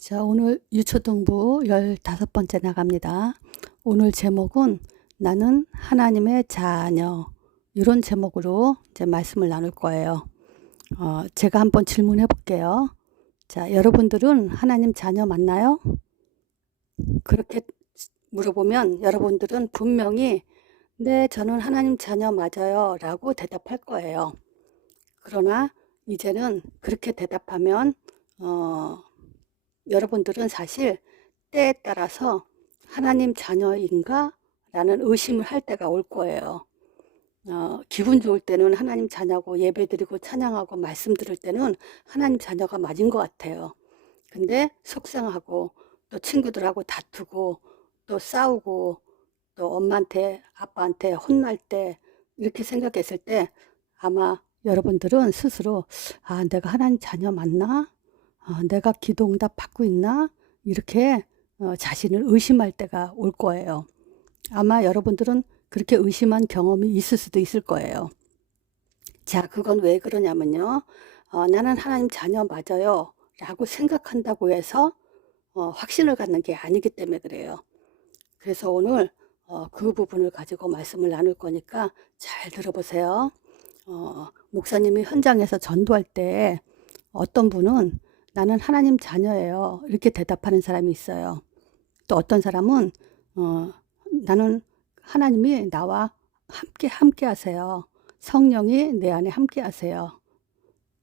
자, 오늘 유초등부 15번째 나갑니다. 오늘 제목은 나는 하나님의 자녀. 이런 제목으로 이제 말씀을 나눌 거예요. 제가 한번 질문해 볼게요. 자, 여러분들은 하나님 자녀 맞나요? 그렇게 물어보면 여러분들은 분명히 네, 저는 하나님 자녀 맞아요 라고 대답할 거예요. 그러나 이제는 그렇게 대답하면 여러분들은 사실 때에 따라서 하나님 자녀인가? 라는 의심을 할 때가 올 거예요. 기분 좋을 때는 하나님 자녀고 예배드리고 찬양하고 말씀 들을 때는 하나님 자녀가 맞은 것 같아요. 근데 속상하고 또 친구들하고 다투고 또 싸우고 또 엄마한테 아빠한테 혼날 때 이렇게 생각했을 때 아마 여러분들은 스스로 내가 하나님 자녀 맞나? 내가 기도 응답 받고 있나? 이렇게 자신을 의심할 때가 올 거예요. 아마 여러분들은 그렇게 의심한 경험이 있을 수도 있을 거예요. 자, 그건 왜 그러냐면요. 나는 하나님 자녀 맞아요 라고 생각한다고 해서 확신을 갖는 게 아니기 때문에 그래요. 그래서 오늘 그 부분을 가지고 말씀을 나눌 거니까 잘 들어보세요. 목사님이 현장에서 전도할 때 어떤 분은 나는 하나님 자녀예요 이렇게 대답하는 사람이 있어요. 또 어떤 사람은 나는 하나님이 나와 함께 하세요. 성령이 내 안에 함께 하세요.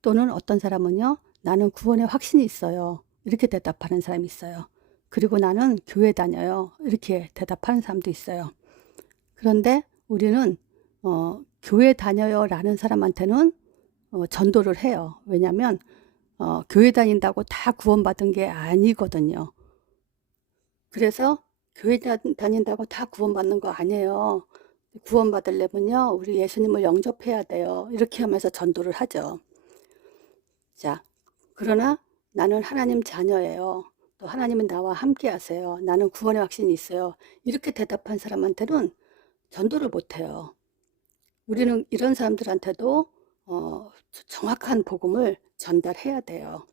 또는 어떤 사람은요, 나는 구원의 확신이 있어요. 이렇게 대답하는 사람이 있어요. 그리고 나는 교회 다녀요. 이렇게 대답하는 사람도 있어요. 그런데 우리는 교회 다녀요 라는 사람한테는 전도를 해요. 왜냐하면 교회 다닌다고 다 구원받은 게 아니거든요. 그래서 교회 다닌다고 다 구원받는 거 아니에요. 구원받으려면요, 우리 예수님을 영접해야 돼요. 이렇게 하면서 전도를 하죠. 자, 그러나 나는 하나님 자녀예요. 또 하나님은 나와 함께 하세요. 나는 구원의 확신이 있어요. 이렇게 대답한 사람한테는 전도를 못 해요. 우리는 이런 사람들한테도 정확한 복음을 전달해야 돼요.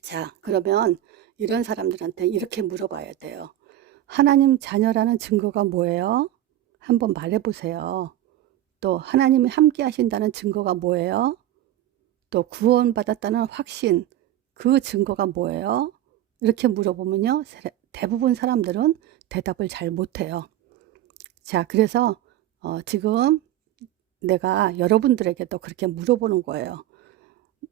자, 그러면 이런 사람들한테 이렇게 물어봐야 돼요. 하나님 자녀라는 증거가 뭐예요? 한번 말해보세요. 또 하나님이 함께 하신다는 증거가 뭐예요? 또 구원받았다는 확신, 그 증거가 뭐예요? 이렇게 물어보면요, 대부분 사람들은 대답을 잘 못해요. 자, 그래서 지금 내가 여러분들에게도 그렇게 물어보는 거예요.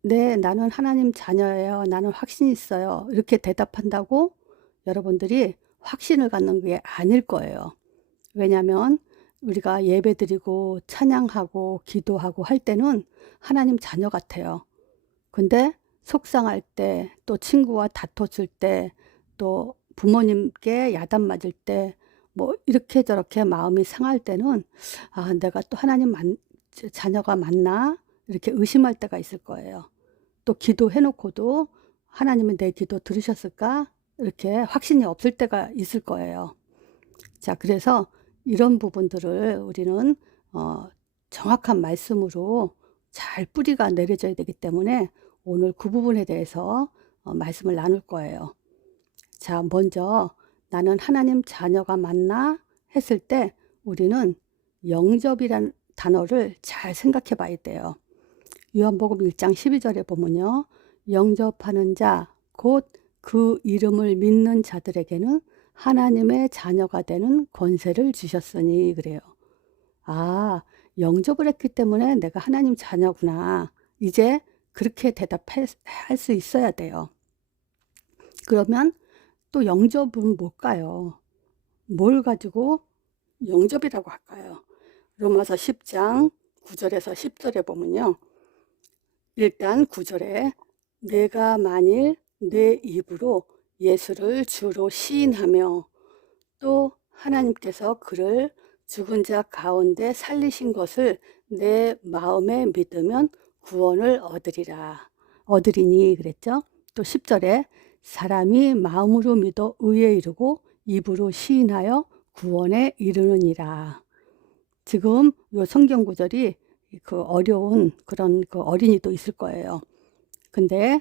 네, 나는 하나님 자녀예요. 나는 확신이 있어요. 이렇게 대답한다고 여러분들이 확신을 갖는 게 아닐 거예요. 왜냐하면 우리가 예배드리고 찬양하고 기도하고 할 때는 하나님 자녀 같아요. 근데 속상할 때, 또 친구와 다퉜을 때, 또 부모님께 야단 맞을 때, 뭐 이렇게 저렇게 마음이 상할 때는 내가 또 하나님 자녀가 맞나? 이렇게 의심할 때가 있을 거예요. 또 기도해 놓고도 하나님은 내 기도 들으셨을까? 이렇게 확신이 없을 때가 있을 거예요. 자, 그래서 이런 부분들을 우리는 정확한 말씀으로 잘 뿌리가 내려져야 되기 때문에 오늘 그 부분에 대해서 말씀을 나눌 거예요. 자, 먼저 나는 하나님 자녀가 맞나 했을 때 우리는 영접이란 단어를 잘 생각해 봐야 돼요. 요한복음 1장 12절에 보면요. 영접하는 자, 곧 그 이름을 믿는 자들에게는 하나님의 자녀가 되는 권세를 주셨으니 그래요. 영접을 했기 때문에 내가 하나님 자녀구나. 이제 그렇게 대답할 수 있어야 돼요. 그러면 또 영접은 뭘까요? 뭘 가지고 영접이라고 할까요? 로마서 10장 9절에서 10절에 보면요. 일단 9절에 내가 만일 내 입으로 예수를 주로 시인하며 또 하나님께서 그를 죽은 자 가운데 살리신 것을 내 마음에 믿으면 구원을 얻으리니 그랬죠. 또 10절에 사람이 마음으로 믿어 의에 이르고 입으로 시인하여 구원에 이르느니라. 지금 요 성경 구절이 그 어려운 그런 그 어린이도 있을 거예요. 근데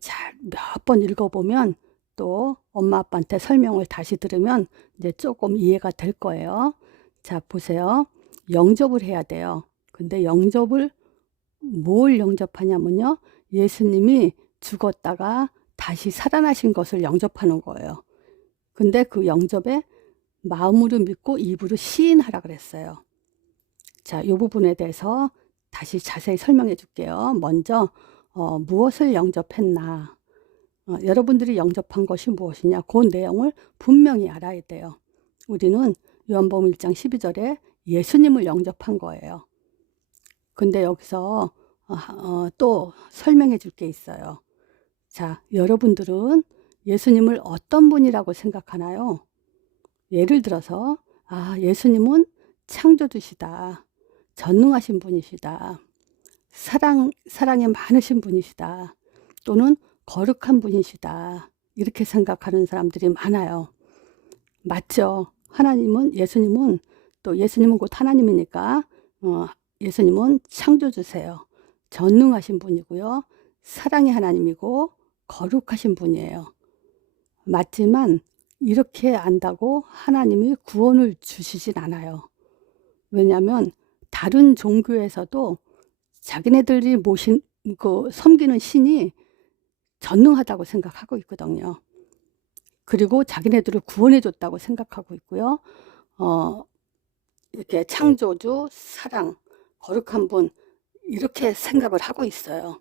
잘 몇 번 읽어보면 또 엄마 아빠한테 설명을 다시 들으면 이제 조금 이해가 될 거예요. 자, 보세요. 영접을 해야 돼요. 근데 영접을 뭘 영접하냐면요. 예수님이 죽었다가 다시 살아나신 것을 영접하는 거예요. 근데 그 영접에 마음으로 믿고 입으로 시인하라 그랬어요. 자, 이 부분에 대해서 다시 자세히 설명해 줄게요. 먼저 무엇을 영접했나? 여러분들이 영접한 것이 무엇이냐? 그 내용을 분명히 알아야 돼요. 우리는 요한복음 1장 12절에 예수님을 영접한 거예요. 근데 여기서 또 설명해 줄 게 있어요. 자, 여러분들은 예수님을 어떤 분이라고 생각하나요? 예를 들어서 예수님은 창조주시다. 전능하신 분이시다. 사랑이 많으신 분이시다. 또는 거룩한 분이시다. 이렇게 생각하는 사람들이 많아요. 맞죠? 예수님은 곧 하나님이니까 예수님은 창조주세요. 전능하신 분이고요. 사랑의 하나님이고 거룩하신 분이에요. 맞지만 이렇게 안다고 하나님이 구원을 주시진 않아요. 왜냐하면 다른 종교에서도 자기네들이 섬기는 신이 전능하다고 생각하고 있거든요. 그리고 자기네들을 구원해 줬다고 생각하고 있고요. 이렇게 창조주, 사랑, 거룩한 분 이렇게 생각을 하고 있어요.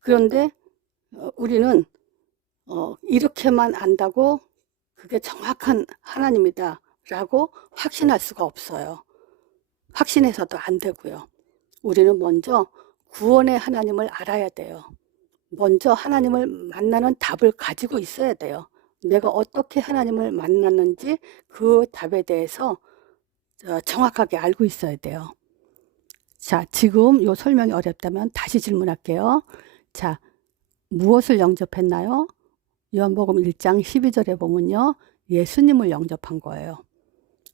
그런데 우리는 이렇게만 안다고 그게 정확한 하나님이다 라고 확신할 수가 없어요. 확신해서도 안 되고요. 우리는 먼저 구원의 하나님을 알아야 돼요. 먼저 하나님을 만나는 답을 가지고 있어야 돼요. 내가 어떻게 하나님을 만났는지 그 답에 대해서 정확하게 알고 있어야 돼요. 자, 지금 이 설명이 어렵다면 다시 질문할게요. 자, 무엇을 영접했나요? 요한복음 1장 12절에 보면요. 예수님을 영접한 거예요.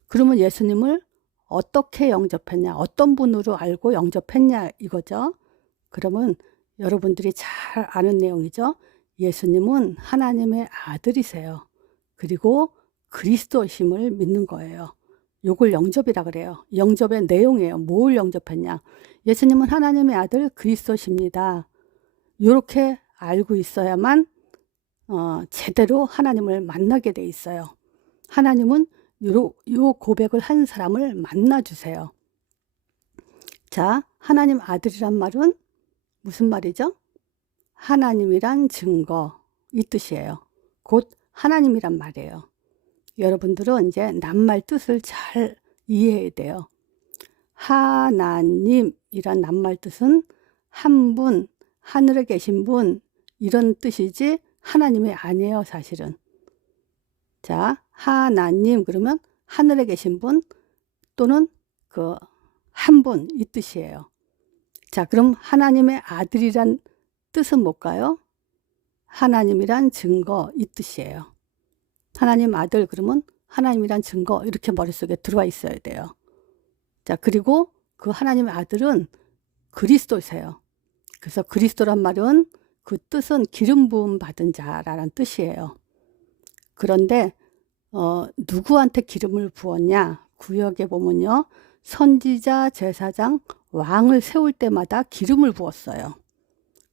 그러면 예수님을 어떻게 영접했냐? 어떤 분으로 알고 영접했냐? 이거죠. 그러면 여러분들이 잘 아는 내용이죠. 예수님은 하나님의 아들이세요. 그리고 그리스도심을 믿는 거예요. 요걸 영접이라 그래요. 영접의 내용이에요. 뭘 영접했냐? 예수님은 하나님의 아들 그리스도십니다. 이렇게 알고 있어야만 제대로 하나님을 만나게 돼 있어요. 하나님은 요 고백을 한 사람을 만나주세요. 자, 하나님 아들이란 말은 무슨 말이죠? 하나님이란 증거, 이 뜻이에요. 곧 하나님이란 말이에요. 여러분들은 이제 낱말 뜻을 잘 이해해야 돼요. 하나님이란 낱말 뜻은 한 분, 하늘에 계신 분 이런 뜻이지 하나님이 아니에요, 사실은. 자, 하나님 그러면 하늘에 계신 분 또는 그 한 분 이 뜻이에요. 자, 그럼 하나님의 아들이란 뜻은 뭘까요? 하나님이란 증거 이 뜻이에요. 하나님 아들 그러면 하나님이란 증거 이렇게 머릿속에 들어와 있어야 돼요. 자, 그리고 그 하나님의 아들은 그리스도세요. 그래서 그리스도란 말은 그 뜻은 기름 부음 받은 자라는 뜻이에요. 그런데 누구한테 기름을 부었냐? 구역에 보면요. 선지자, 제사장, 왕을 세울 때마다 기름을 부었어요.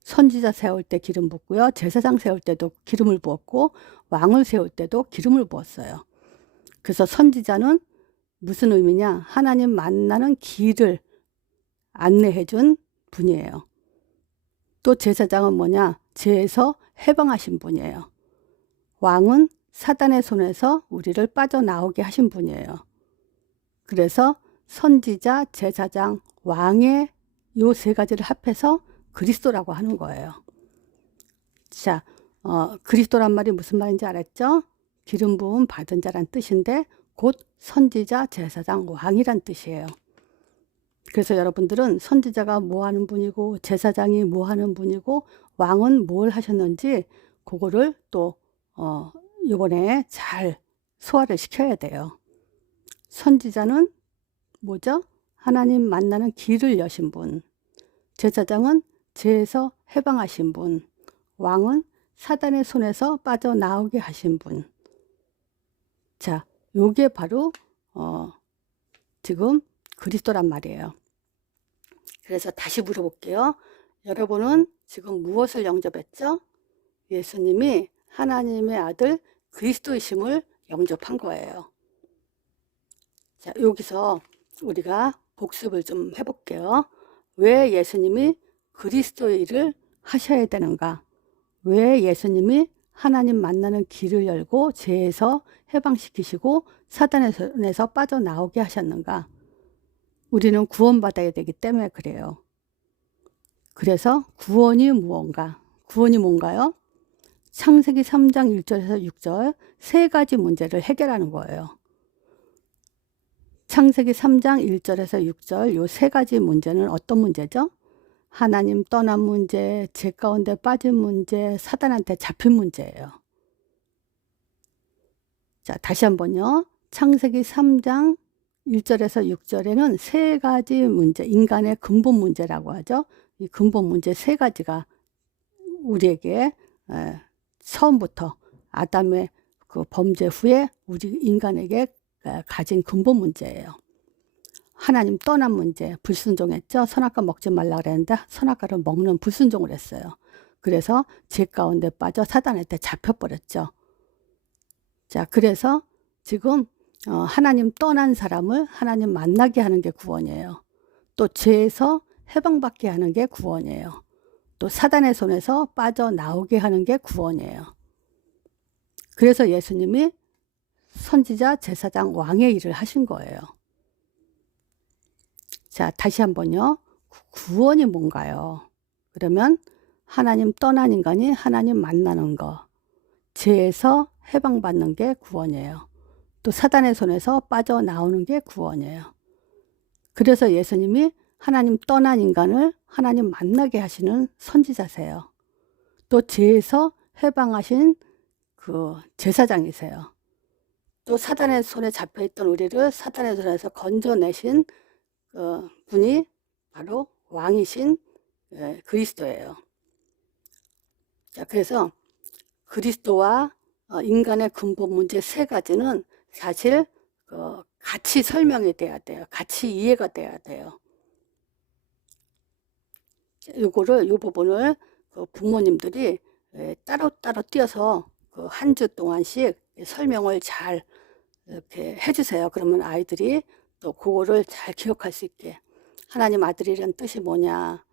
선지자 세울 때 기름 붓고요. 제사장 세울 때도 기름을 부었고 왕을 세울 때도 기름을 부었어요. 그래서 선지자는 무슨 의미냐? 하나님 만나는 길을 안내해 준 분이에요. 또 제사장은 뭐냐? 죄에서 해방하신 분이에요. 왕은 사단의 손에서 우리를 빠져나오게 하신 분이에요. 그래서 선지자, 제사장, 왕의 요 세 가지를 합해서 그리스도라고 하는 거예요. 자, 그리스도란 말이 무슨 말인지 알았죠? 기름 부음 받은 자란 뜻인데 곧 선지자, 제사장, 왕이란 뜻이에요. 그래서 여러분들은 선지자가 뭐 하는 분이고 제사장이 뭐 하는 분이고 왕은 뭘 하셨는지 그거를 또 이번에 잘 소화를 시켜야 돼요. 선지자는 뭐죠? 하나님 만나는 길을 여신 분. 제사장은 죄에서 해방하신 분, 왕은 사단의 손에서 빠져나오게 하신 분. 자, 요게 바로 지금 그리스도란 말이에요. 그래서 다시 물어볼게요. 여러분은 지금 무엇을 영접했죠? 예수님이 하나님의 아들 그리스도이심을 영접한 거예요. 자, 여기서 우리가 복습을 좀 해볼게요. 왜 예수님이 그리스도의 일을 하셔야 되는가? 왜 예수님이 하나님 만나는 길을 열고 죄에서 해방시키시고 사단의 손에서 빠져나오게 하셨는가? 우리는 구원받아야 되기 때문에 그래요. 그래서 구원이 무언가? 구원이 뭔가요? 창세기 3장 1절에서 6절 세 가지 문제를 해결하는 거예요. 창세기 3장 1절에서 6절 요 세 가지 문제는 어떤 문제죠? 하나님 떠난 문제, 죄 가운데 빠진 문제, 사단한테 잡힌 문제예요. 자, 다시 한번요. 창세기 3장 1절에서 6절에는 세 가지 문제, 인간의 근본 문제라고 하죠. 이 근본 문제 세 가지가 우리에게 처음부터 아담의 그 범죄 후에 우리 인간에게 가진 근본 문제예요. 하나님 떠난 문제, 불순종했죠. 선악과 먹지 말라 그랬는데 선악과를 먹는 불순종을 했어요. 그래서 죄 가운데 빠져 사단한테 잡혀버렸죠. 자, 그래서 지금 하나님 떠난 사람을 하나님 만나게 하는 게 구원이에요. 또 죄에서 해방받게 하는 게 구원이에요. 또 사단의 손에서 빠져나오게 하는 게 구원이에요. 그래서 예수님이 선지자, 제사장, 왕의 일을 하신 거예요. 자, 다시 한번요. 구원이 뭔가요? 그러면 하나님 떠난 인간이 하나님 만나는 거, 죄에서 해방받는 게 구원이에요. 또 사단의 손에서 빠져나오는 게 구원이에요. 그래서 예수님이 하나님 떠난 인간을 하나님 만나게 하시는 선지자세요. 또 죄에서 해방하신 그 제사장이세요. 또 사단의 손에 잡혀있던 우리를 사단의 손에서 건져내신 분이 바로 왕이신 그리스도예요. 자, 그래서 그리스도와 인간의 근본 문제 세 가지는 사실 같이 설명이 돼야 돼요. 같이 이해가 돼야 돼요. 이 부분을 부모님들이 따로따로 띄어서 한 주 동안씩 설명을 잘 이렇게 해주세요. 그러면 아이들이 또 그거를 잘 기억할 수 있게. 하나님 아들이란 뜻이 뭐냐,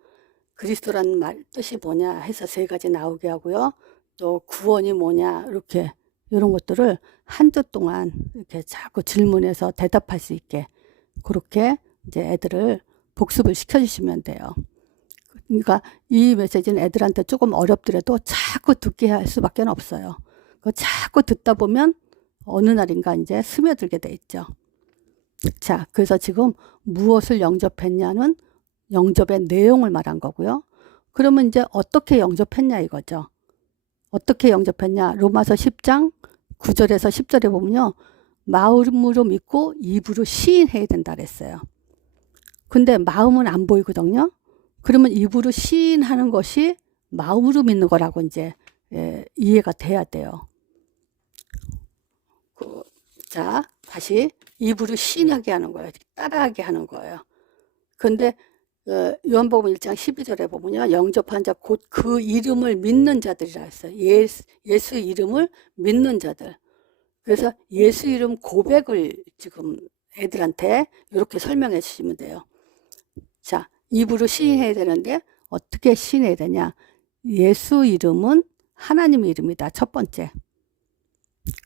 그리스도라는 말 뜻이 뭐냐 해서 세 가지 나오게 하고요. 또 구원이 뭐냐, 이렇게 이런 것들을 한 주 동안 이렇게 자꾸 질문해서 대답할 수 있게 그렇게 이제 애들을 복습을 시켜주시면 돼요. 그러니까 이 메시지는 애들한테 조금 어렵더라도 자꾸 듣게 할 수밖에 없어요. 자꾸 듣다 보면 어느 날인가 이제 스며들게 돼 있죠. 자, 그래서 지금 무엇을 영접했냐는 영접의 내용을 말한 거고요. 그러면 이제 어떻게 영접했냐 이거죠. 어떻게 영접했냐? 로마서 10장 9절에서 10절에 보면요. 마음으로 믿고 입으로 시인해야 된다 그랬어요. 근데 마음은 안 보이거든요. 그러면 입으로 시인하는 것이 마음으로 믿는 거라고 이제 이해가 돼야 돼요. 자, 다시 입으로 시인하게 하는 거예요. 따라하게 하는 거예요. 그런데 요한복음 1장 12절에 보면요. 영접한 자 곧 그 이름을 믿는 자들이라 했어요. 예수 이름을 믿는 자들. 그래서 예수 이름 고백을 지금 애들한테 이렇게 설명해 주시면 돼요. 자, 입으로 시인해야 되는데 어떻게 시인해야 되냐? 예수 이름은 하나님의 이름이다. 첫 번째.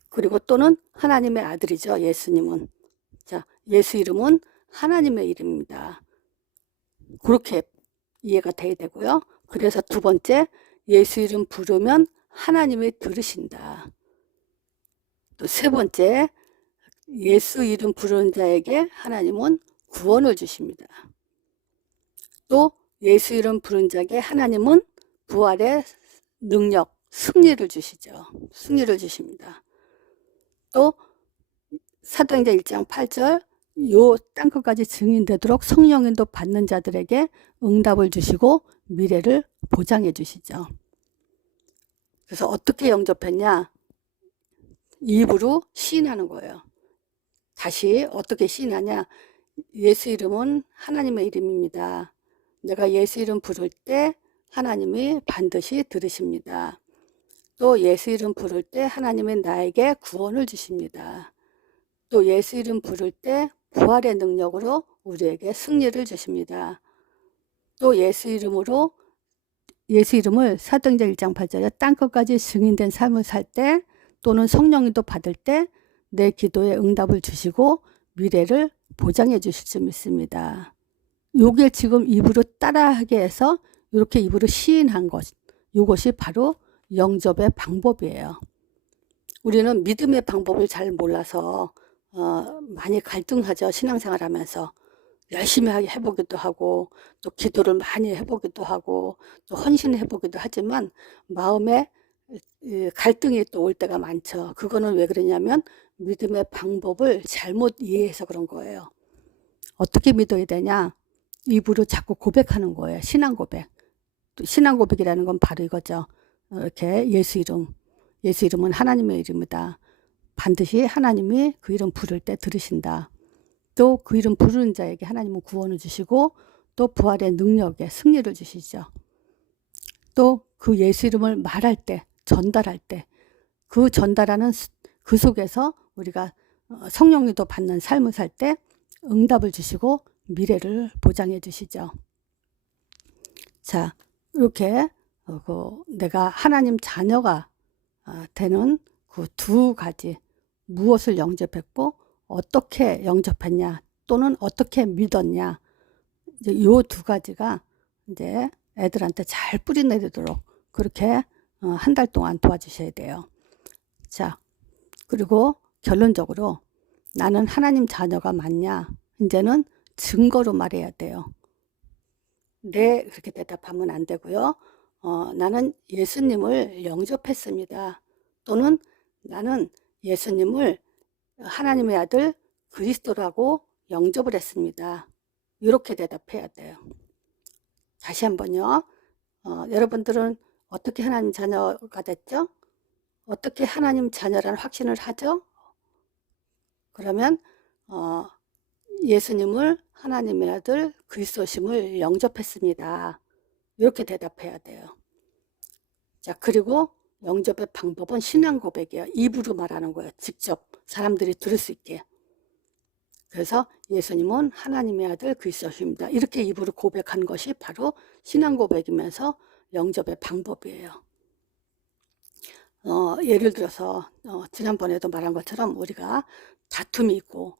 그리고 또는 하나님의 아들이죠. 예수님은. 자, 예수 이름은 하나님의 이름입니다. 그렇게 이해가 돼야 되고요. 그래서 두 번째, 예수 이름 부르면 하나님이 들으신다. 또 세 번째, 예수 이름 부르는 자에게 하나님은 구원을 주십니다. 또 예수 이름 부르는 자에게 하나님은 부활의 능력, 승리를 주시죠. 승리를 주십니다. 또 사도행전 1장 8절 요 땅끝까지 증인되도록 성령인도 받는 자들에게 응답을 주시고 미래를 보장해 주시죠. 그래서 어떻게 영접했냐? 입으로 시인하는 거예요. 다시 어떻게 시인하냐? 예수 이름은 하나님의 이름입니다. 내가 예수 이름 부를 때 하나님이 반드시 들으십니다. 또 예수 이름 부를 때 하나님은 나에게 구원을 주십니다. 또 예수 이름 부를 때 부활의 능력으로 우리에게 승리를 주십니다. 또 예수 이름을 사도행전 1장 8절에 땅끝까지 증인된 삶을 살 때 또는 성령인도 받을 때 내 기도에 응답을 주시고 미래를 보장해 주실 줄 믿습니다. 요게 지금 입으로 따라하게 해서 이렇게 입으로 시인한 것, 이것이 바로 영접의 방법이에요. 우리는 믿음의 방법을 잘 몰라서 많이 갈등하죠. 신앙생활 하면서. 열심히 해보기도 하고 또 기도를 많이 해보기도 하고 또 헌신해보기도 하지만 마음에 갈등이 또 올 때가 많죠. 그거는 왜 그러냐면 믿음의 방법을 잘못 이해해서 그런 거예요. 어떻게 믿어야 되냐? 입으로 자꾸 고백하는 거예요. 신앙 고백. 또 신앙 고백이라는 건 바로 이거죠. 이렇게 예수 이름은 하나님의 이름이다. 반드시 하나님이 그 이름 부를 때 들으신다. 또 그 이름 부르는 자에게 하나님은 구원을 주시고 또 부활의 능력에 승리를 주시죠. 또 그 예수 이름을 말할 때, 전달할 때, 그 전달하는 그 속에서 우리가 성령님도 받는 삶을 살 때 응답을 주시고 미래를 보장해 주시죠. 자, 이렇게 내가 하나님 자녀가 되는 그 두 가지, 무엇을 영접했고 어떻게 영접했냐 또는 어떻게 믿었냐, 이제 요 두 가지가 이제 애들한테 잘 뿌리내리도록 그렇게 한 달 동안 도와주셔야 돼요. 자, 그리고 결론적으로 나는 하나님 자녀가 맞냐? 이제는 증거로 말해야 돼요. 네, 그렇게 대답하면 안 되고요. 나는 예수님을 영접했습니다. 또는 나는 예수님을 하나님의 아들 그리스도라고 영접을 했습니다. 이렇게 대답해야 돼요. 다시 한번요. 여러분들은 어떻게 하나님 자녀가 됐죠? 어떻게 하나님 자녀라는 확신을 하죠? 그러면 예수님을 하나님의 아들 그리스도심을 영접했습니다. 이렇게 대답해야 돼요. 자, 그리고 영접의 방법은 신앙 고백이에요. 입으로 말하는 거예요. 직접 사람들이 들을 수 있게. 그래서 예수님은 하나님의 아들 그리스도십니다. 이렇게 입으로 고백한 것이 바로 신앙 고백이면서 영접의 방법이에요. 예를 들어서 지난번에도 말한 것처럼 우리가 다툼이 있고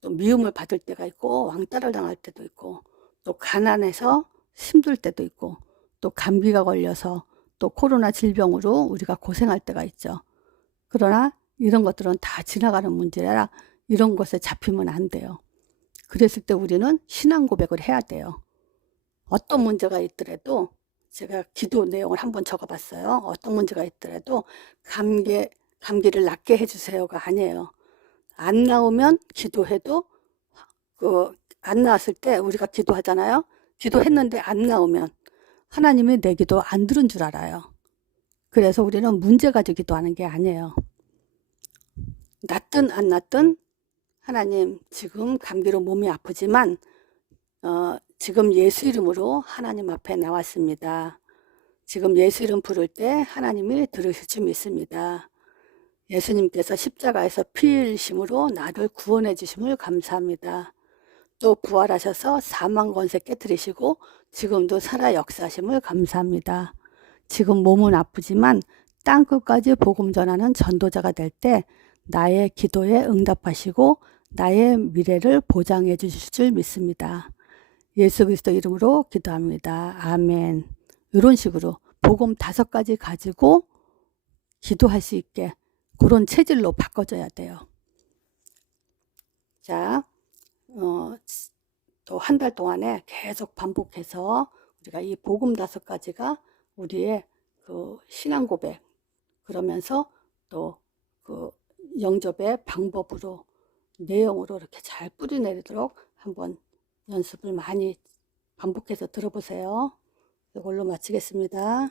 또 미움을 받을 때가 있고 왕따를 당할 때도 있고 또 가난해서 힘들 때도 있고 또 감기가 걸려서 또 코로나 질병으로 우리가 고생할 때가 있죠. 그러나 이런 것들은 다 지나가는 문제라 이런 것에 잡히면 안 돼요. 그랬을 때 우리는 신앙 고백을 해야 돼요. 어떤 문제가 있더라도 제가 기도 내용을 한번 적어봤어요. 어떤 문제가 있더라도 감기를 낫게 해주세요가 아니에요. 안 나오면 기도해도 안 나왔을 때 우리가 기도하잖아요. 기도했는데 안 나오면 하나님이 내 기도 안 들은 줄 알아요. 그래서 우리는 문제 가지고 기도하는 게 아니에요. 낫든 안 낫든 하나님 지금 감기로 몸이 아프지만 지금 예수 이름으로 하나님 앞에 나왔습니다. 지금 예수 이름 부를 때 하나님이 들으실 줄 믿습니다. 예수님께서 십자가에서 피 흘리심으로 나를 구원해 주심을 감사합니다. 또 부활하셔서 사망 권세 깨뜨리시고 지금도 살아 역사하심을 감사합니다. 지금 몸은 아프지만 땅끝까지 복음 전하는 전도자가 될 때 나의 기도에 응답하시고 나의 미래를 보장해 주실 줄 믿습니다. 예수 그리스도 이름으로 기도합니다. 아멘. 이런 식으로 복음 5가지 가지고 기도할 수 있게 그런 체질로 바꿔줘야 돼요. 자, 또 한 달 동안에 계속 반복해서 우리가 이 복음 5가지가 우리의 그 신앙 고백, 그러면서 또 그 영접의 방법으로 내용으로 이렇게 잘 뿌리내리도록 한번 연습을 많이 반복해서 들어보세요. 이걸로 마치겠습니다.